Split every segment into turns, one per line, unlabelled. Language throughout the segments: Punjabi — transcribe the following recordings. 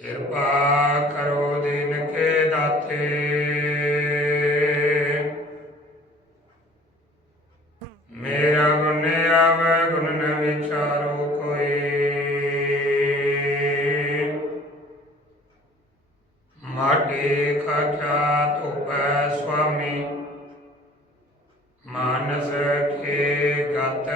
ਕਿਰਪਾ ਕਰੋ ਦਿਨ ਕੇ ਦਾਤੇ। ਮੇਰਾ ਗੁਣ ਆਵੇ, ਗੁਣ ਨ ਵਿਚਾਰੋ ਕੋਈ। ਮਾਟੇ ਖਾਚਾ ਧੋਪੈ ਸੁਆਮੀ। ਮਾਨਸ ਕੇ ਗਤ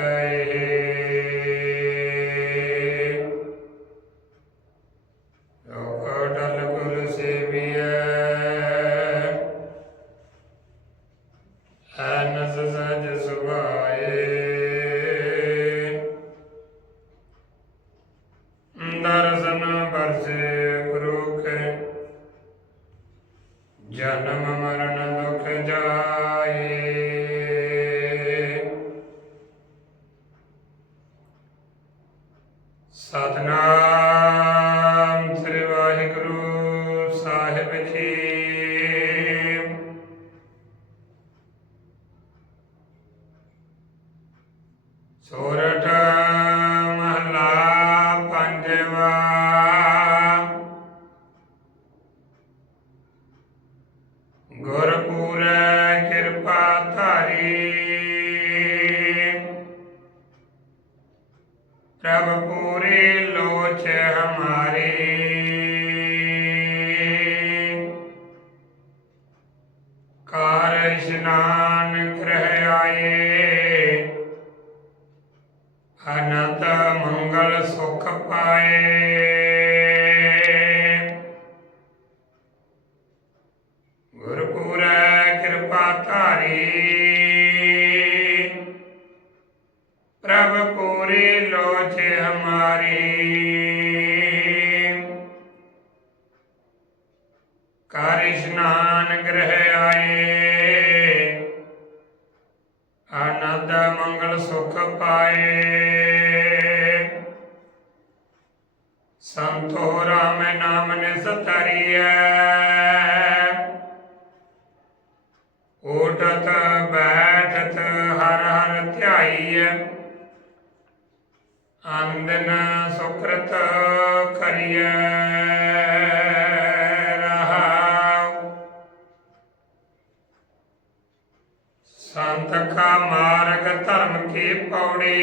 ਗੁਰੂ ਕੇ। ਜਨਮ ਮਰਨ ਦੁਖ ਜਾਏ। ਸਤਨਾਮ ਸ੍ਰੀ ਵਾਹਿਗੁਰੂ ਸਾਹਿਬ ਜੀ। ਸੋਰਠ ਗੁਰਪੂਰੈ ਕਿਰਪਾ ਧਾਰੀ। ਪ੍ਰਭ ਪੂਰੀ ਲੋਚ ਹਮਾਰੀ। ਕਾਰ ਇਸ਼ਨਾਨ ਗ੍ਰਹਿ ਪ੍ਰਭ ਪੂਰੀ ਲੋਚ ਹਮਾਰੀ। ਕਰ ਇਸ਼ਨਾਨ ਗ੍ਰਹਿ ਆਏ। ਆਨੰਦ ਮੰਗਲ ਸੁਖ ਪਾਏ। ਸੰਤੋ ਰਾਮ ਨਾਮ ਨਿਸਤਰੀਐ ਓਟਤ ਬੈਠਤ ਹਰ ਹਰ ਧਿਆਈਐ। ਆਨੰਦਨ ਸੁਕ੍ਰਤ ਕਰੀਐ ਰਹਾਉ। ਸੰਤ ਕਾ ਮਾਰਗ ਧਰਮ ਕੀ ਪੌੜੀ?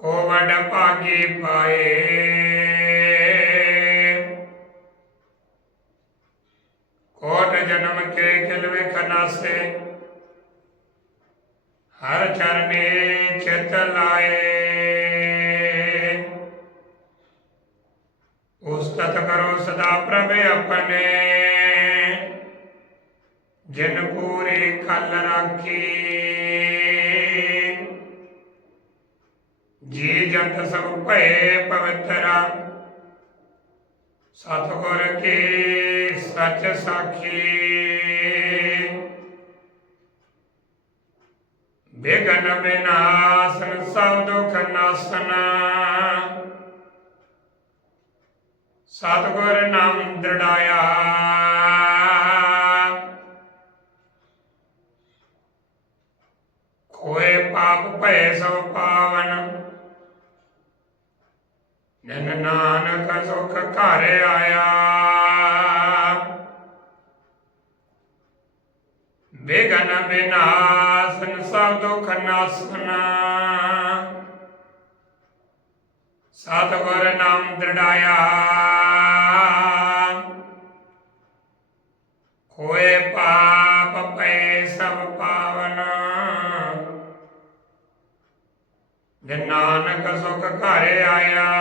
ਕੋਵਡ ਭਾਗੀ ਪਾਏ ਹਰ ਚਰਨੇ ਚਿਤ ਲਾਏ। ਉਸਤਤ ਕਰੋ ਸਦਾ ਪ੍ਰਭ ਆਪਣੇ। ਜਿਨ ਪੂਰੇ ਖਲ ਰਾਖੀ। ਜੀ ਜੰਤ ਸਭ ਭਏ ਪਵਿੱਤਰਾ। ਸਤਿਗੁਰ ਕੀ ਸੱਚ ਸਾਖੀ। ਬੇਗਨ ਬਿਨਾਸਨ, ਸਭ ਦੁਖ ਨਾਸਨ। ਸਤਿਗੁਰ ਨਾਮ ਦ੍ਰਿੜਾਇਆ। ਕੋਏ ਪਾਪ ਭਏ ਸਭ ਪਾਵਨ। ਜਨ ਨਾਨਕ ਸੁਖ ਘਰ ਆਇਆ। ਬੇਗਨ ਬਿਨਾਸਨ, ਸਭ ਦੁਖ ਨਾਸਨ। ਸਤਿਗੁਰ ਨਾਮ ਦ੍ਰਿੜਾਇਆ। ਹੋਏ ਪਾਪ ਪੈ ਸਭ ਪਾਵਨ। ਜੇ ਨਾਨਕ ਸੁਖ ਘਰ ਆਇਆ।